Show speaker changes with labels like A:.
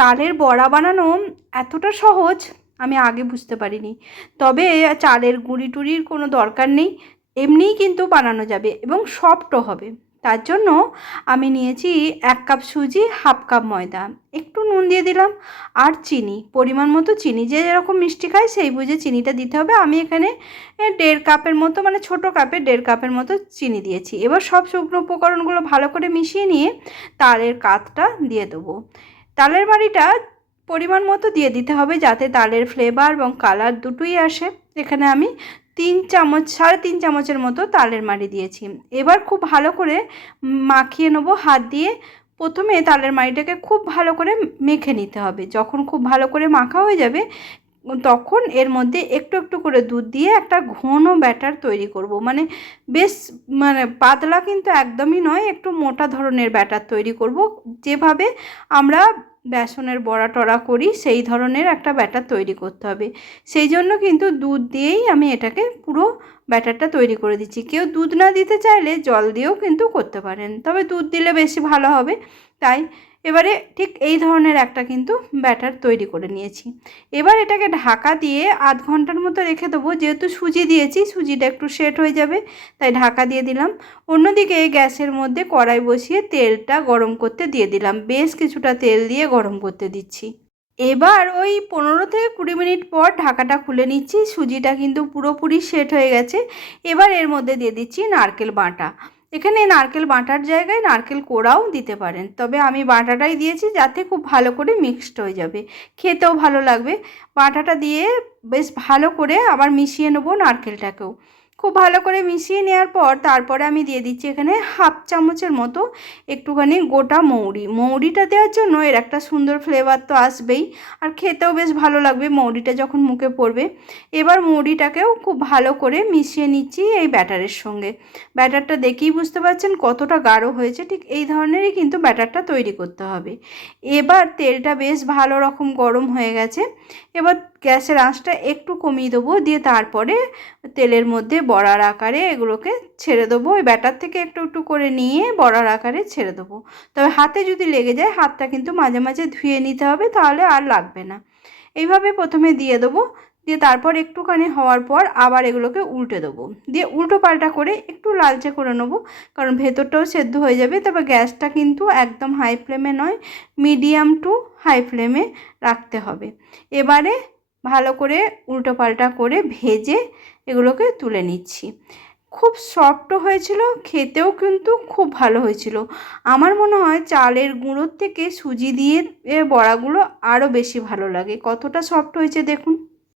A: তালের বড়া বানানো এতটা সহজ আমি আগে বুঝতে পারিনি। তবে চালের গুঁড়ি টুড়ির কোনো দরকার নেই, এমনিই কিন্তু বানানো যাবে এবং সফটও হবে। তার জন্য আমি নিয়েছি এক কাপ সুজি, হাফ কাপ ময়দা, একটু নুন দিয়ে দিলাম আর চিনি। পরিমাণ মতো চিনি, যে যেরকম মিষ্টি খায় সেই বুঝে চিনিটা দিতে হবে। আমি এখানে দেড় কাপের মতো মানে ছোট কাপে দেড় কাপের মতো চিনি দিয়েছি। এবার সব শুকনো উপকরণগুলো ভালো করে মিশিয়ে নিয়ে তালের কাতটা দিয়ে দেবো। তালের বাড়িটা পরিমাণ মতো দিয়ে দিতে হবে যাতে তালের ফ্লেভার এবং কালার দুটোই আসে। এখানে আমি তিন চামচ, সাড়ে তিন চামচের মতো তালের মাড়ি দিয়েছি। এবার খুব ভালো করে মাখিয়ে নেব, হাত দিয়ে। প্রথমে তালের মাড়িটাকে খুব ভালো করে মেখে নিতে হবে। যখন খুব ভালো করে মাখা হয়ে যাবে, তখন এর মধ্যে একটু একটু করে দুধ দিয়ে একটা ঘন ব্যাটার তৈরি করব। মানে বেশ মানে পাতলা কিন্তু একদমই নয়, একটু মোটা ধরনের ব্যাটার তৈরি করব। যেভাবে আমরা বেসনের বড়া টড়া করি, সেই ধরনের একটা ব্যাটার তৈরি করতে হবে। সেই জন্য কিন্তু দুধ দিয়েই আমি এটাকে পুরো ব্যাটারটা তৈরি করে দিচ্ছি। কেউ দুধ না দিতে চাইলে জল দিয়েও কিন্তু করতে পারেন। তবে দুধ দিলে বেশি ভালো হবে। তাই এবারে ঠিক এই ধরনের একটা কিন্তু ব্যাটার তৈরি করে নিয়েছি। এবার এটাকে ঢাকা দিয়ে আধ ঘণ্টার মতো রেখে দেবো। যেহেতু সুজি দিয়েছি, সুজিটা একটু সেট হয়ে যাবে, তাই ঢাকা দিয়ে দিলাম। অন্যদিকে গ্যাসের মধ্যে কড়াই বসিয়ে তেলটা গরম করতে দিয়ে দিলাম। বেশ কিছুটা তেল দিয়ে গরম করতে দিচ্ছি। এবার ওই পনেরো থেকে কুড়ি মিনিট পর ঢাকাটা খুলে নিচ্ছি। সুজিটা কিন্তু পুরোপুরি সেট হয়ে গেছে। এবার এর মধ্যে দিয়ে দিচ্ছি নারকেল বাটা। এখানে নারকেল বাটার জায়গায় নারকেল কোড়াও দিতে পারেন। তবে আমি বাঁটাটাই দিয়েছি যাতে খুব ভালো করে মিক্সড হয়ে যাবে। খেতেও ভালো লাগবে। বাটাটা দিয়ে বেশ ভালো করে আবার মিশিয়ে নেব নারকেলটাকেও। খুব ভালো করে মিশিয়ে নেওয়ার পর তারপরে আমি দিয়ে দিচ্ছি এখানে হাফ চামচের মতো একটুখানি গোটা মৌরি। মৌরিটা দেওয়ার জন্য এর একটা সুন্দর ফ্লেভার তো আসবেই। আর খেতেও বেশ ভালো লাগবে মৌরিটা যখন মুখে পড়বে। এবার মৌরিটাকেও খুব ভালো করে মিশিয়ে নিচ্ছি এই ব্যাটারের সঙ্গে। ব্যাটারটা দেখেই বুঝতে পারছেন কতটা গাঢ় হয়েছে। ঠিক এই ধরনেরই কিন্তু ব্যাটারটা তৈরি করতে হবে। এবার তেলটা বেশ ভালো রকম গরম হয়ে গেছে। এবার গ্যাসের আঁচটা একটু কমিয়ে দেবো, দিয়ে তারপরে তেলের মধ্যে বড়ার আকারে এগুলোকে ছেড়ে দেবো। ওই ব্যাটার থেকে একটু একটু করে নিয়ে বড়ার আকারে ছেড়ে দেবো। তবে হাতে যদি লেগে যায়, হাতটা কিন্তু মাঝে মাঝে ধুয়ে নিতে হবে, তাহলে আর লাগবে না। এইভাবে প্রথমে দিয়ে দেবো, দিয়ে তারপর একটুখানি হওয়ার পর আবার এগুলোকে উল্টে দেবো। দিয়ে উল্টো পাল্টা করে একটু লালচে করে নেব, কারণ ভেতরটাও সেদ্ধ হয়ে যাবে। তবে গ্যাসটা কিন্তু একদম হাই ফ্লেমে নয়, মিডিয়াম টু হাই ফ্লেমে রাখতে হবে। এবারে ভালো করে উল্টো পাল্টা করে ভেজে এগুলোকে তুলে নিচ্ছি। খুব সফট হয়েছিল, খেতেও কিন্তু খুব ভালো হয়েছিল। আমার মনে হয় চালের গুঁড়োর থেকে সুজি দিয়ে বড়াগুলো আরও বেশি ভালো লাগে। কতটা সফট হয়েছে দেখুন।